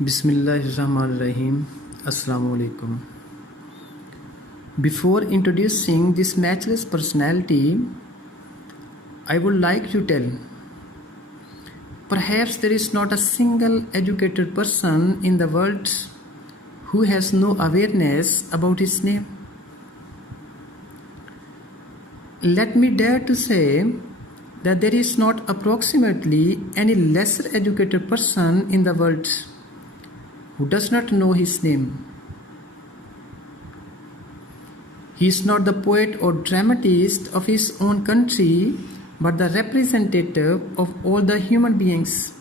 Bismillahirrahmanirrahim. Assalamu alaikum. Before introducing this matchless personality, I would like to tell, perhaps there is not a single educated person in the world who has no awareness about his name. Let me dare to say that there is not approximately any lesser educated person in the world who does not know his name. He is not the poet or dramatist of his own country, but the representative of all the human beings.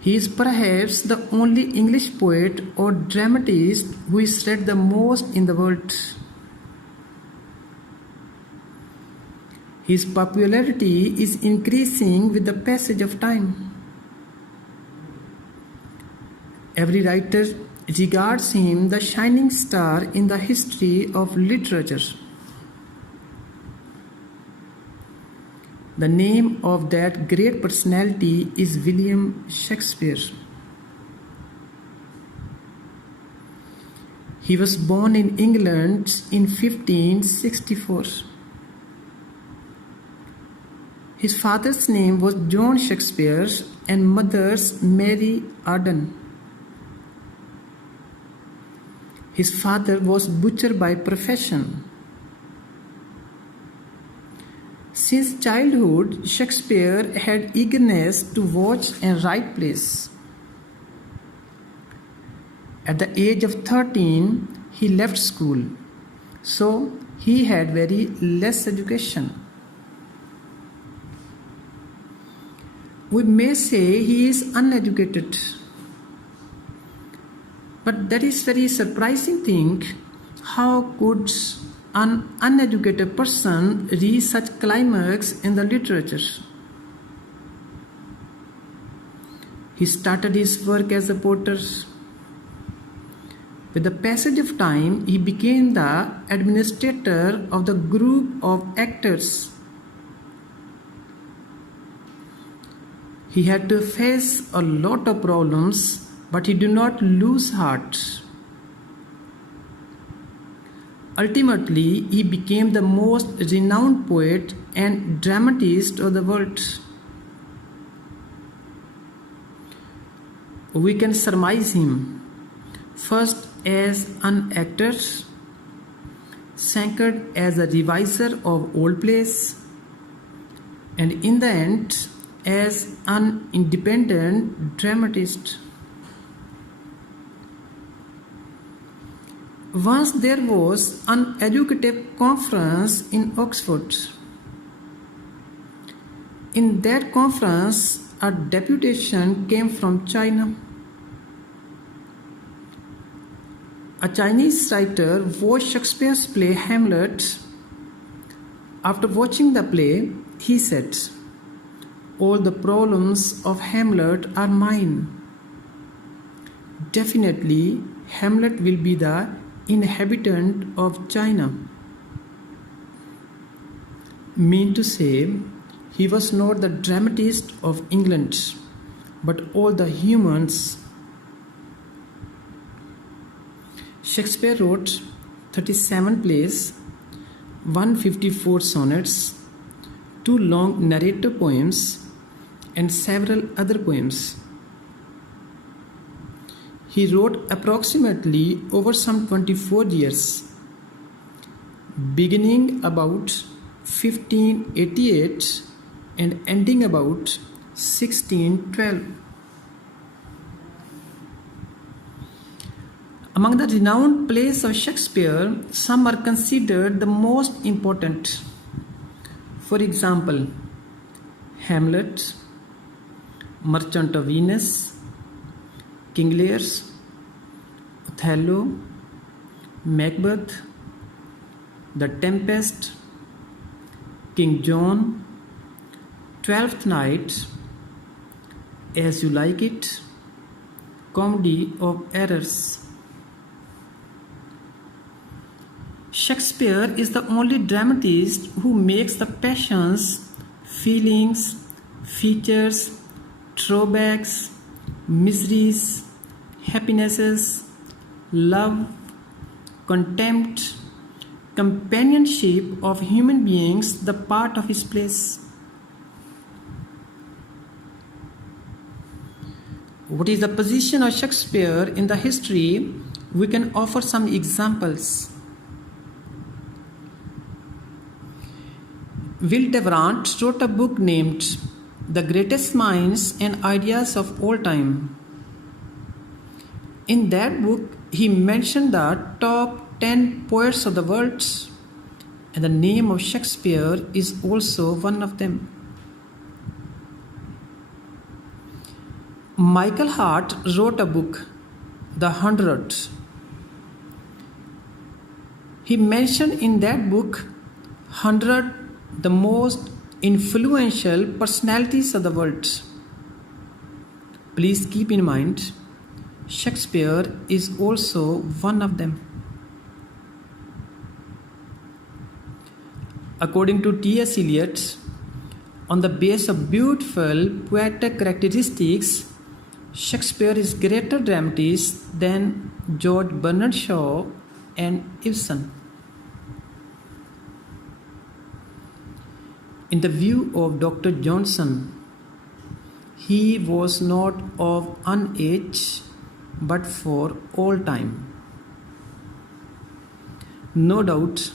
He is perhaps the only English poet or dramatist who is read the most in the world. His popularity is increasing with the passage of time. Every writer regards him the shining star in the history of literature. The name of that great personality is William Shakespeare. He was born in England in 1564. His father's name was John Shakespeare and mother's Mary Arden. His father was butcher by profession. Since childhood, Shakespeare had eagerness to watch and write plays. At the age of 13, he left school, so he had very less education. We may say he is uneducated. But that is very surprising thing. How could an uneducated person reach such climax in the literature? He started his work as a porter. With the passage of time, he became the administrator of the group of actors. He had to face a lot of problems, but he did not lose heart. Ultimately, he became the most renowned poet and dramatist of the world. We can surmise him first as an actor, second as a reviser of old plays, and in the end as an independent dramatist. Once there was an educative conference in Oxford. In that conference, a deputation came from China. A Chinese writer watched Shakespeare's play Hamlet. After watching the play, he said, "All the problems of Hamlet are mine. Definitely, Hamlet will be the inhabitant of China." Mean to say, he was not the dramatist of England, but all the humans. Shakespeare wrote 37 plays, 154 sonnets, 2 long narrative poems, and several other poems. He wrote approximately over some 24 years, beginning about 1588 and ending about 1612. Among the renowned plays of Shakespeare, some are considered the most important. For example, Hamlet, Merchant of Venus, King Lear, Othello, Macbeth, The Tempest, King John, Twelfth Night, As You Like It, Comedy of Errors. Shakespeare is the only dramatist who makes the passions, feelings, features, drawbacks, miseries, happinesses, love, contempt, companionship of human beings the part of his place. What is the position of Shakespeare in the history? We can offer some examples. Will Devrant wrote a book named The Greatest Minds and Ideas of All Time. In that book, he mentioned the top 10 poets of the world, and the name of Shakespeare is also one of them. Michael Hart wrote a book, The 100. He mentioned in that book 100 the most influential personalities of the world. Please keep in mind, Shakespeare is also one of them. According to T.S. Eliot, on the basis of beautiful poetic characteristics, Shakespeare is greater dramatist than George Bernard Shaw and Ibsen. In the view of Dr. Johnson, he was not of one age but for all time. No doubt,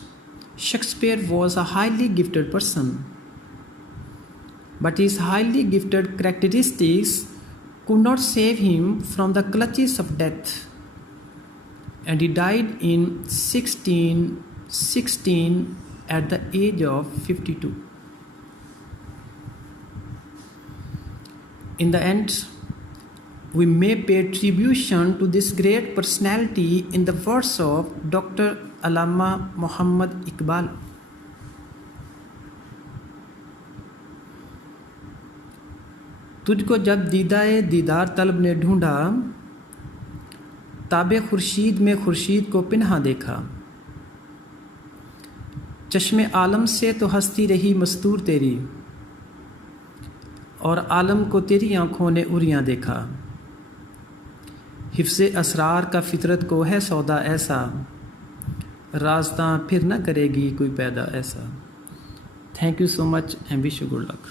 Shakespeare was a highly gifted person, but his highly gifted characteristics could not save him from the clutches of death, and he died in 1616 at the age of 52. In the end, we may pay tribute to this great personality in the words of Dr. Allama Muhammad Iqbal. तुझको जब दीदाए दीदार तलब ने ढूंढा, ताबे खुर्शीद में खुर्शीद को पिन्हा देखा। चश्मे आलम से तो हंसती रही मस्तूर तेरी, और आलम को तेरी आँखों ने उरियाँ देखा। हिफ्ज़े असरार का फितरत को है सौदा ऐसा, राज़दां फिर न करेगी कोई पैदा ऐसा। Thank you so much and wish you good luck.